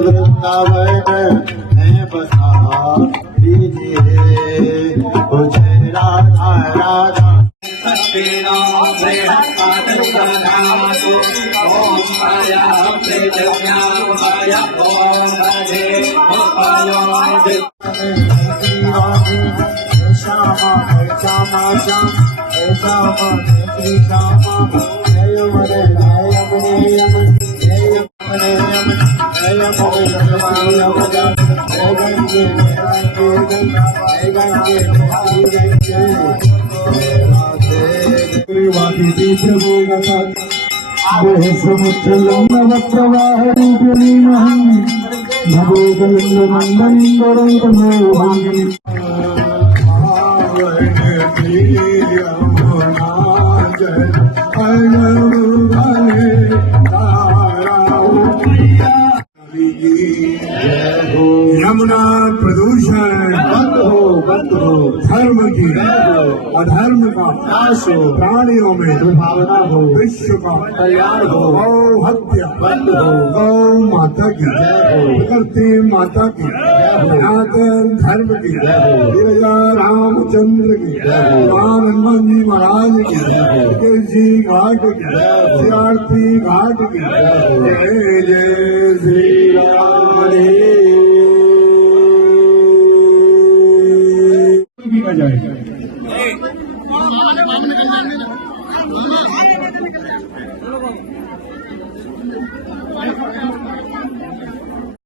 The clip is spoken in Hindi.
वृंदावन है बसा दीजिए मुझे राधा राधा श्यामा श्यामा श्याम श्यामा श्री श्यामा यमुने यमुने यमुने यमुना प्रदूषण बंद हो धर्म की अधर्म का नाश हो प्राणियों में दुर्भावना हो विश्व का कल्याण हो गौ हत्या बंद हो गौ माता की प्रकृति माता की सनातन धर्म की गिरिजा रामचंद्र की राम हनुमान जी महाराज की तुलसी घाट की सियारती घाट की जय जय श्री राम भी न जाए